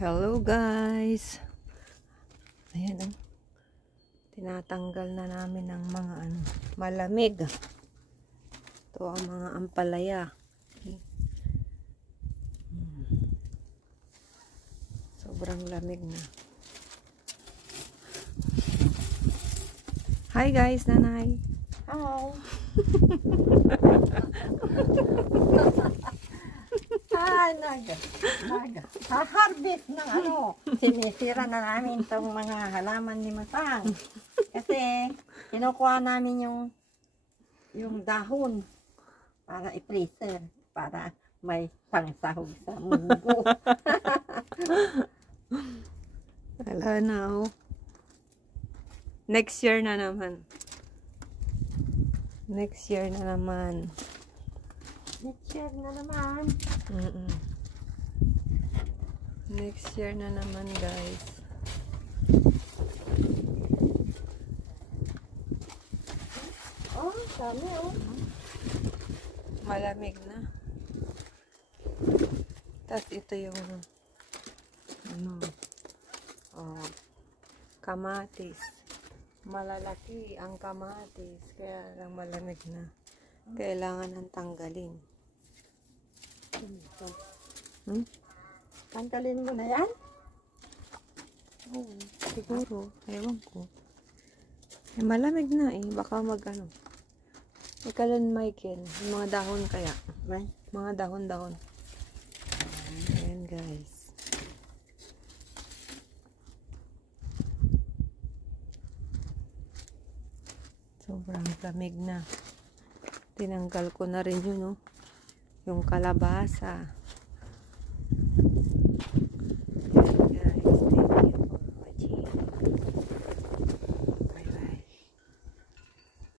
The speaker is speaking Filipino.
Hello guys. Ayan oh. Tinatanggal na namin ng mga malamig. Ito ang mga ampalaya. Okay. Sobrang lamig na. Hi guys, nanay. Hi. Harvest ng sinisira na namin itong mga halaman ni Matang. Kasi kinukuha namin yung dahon para i-freezer para may pangsahog sa munggo. Wala na oh. Next year na naman. Next year na naman. Next year na naman. Next year na naman guys. Oh, dami oh. Malamig na. Tapos ito yung kamatis. Malalaki ang kamatis. Kaya lang malamig na. Kailangan ng tanggalin. Tanggalin mo na yan? Oo, siguro. Ewan ko. Eh, malamig na eh. Baka Ikalan Michael. Yung mga dahon kaya. Mga dahon-dahon. Ayan guys. Sobrang lamig na. Tinanggal ko na rin yun, no? Yung kalabasa.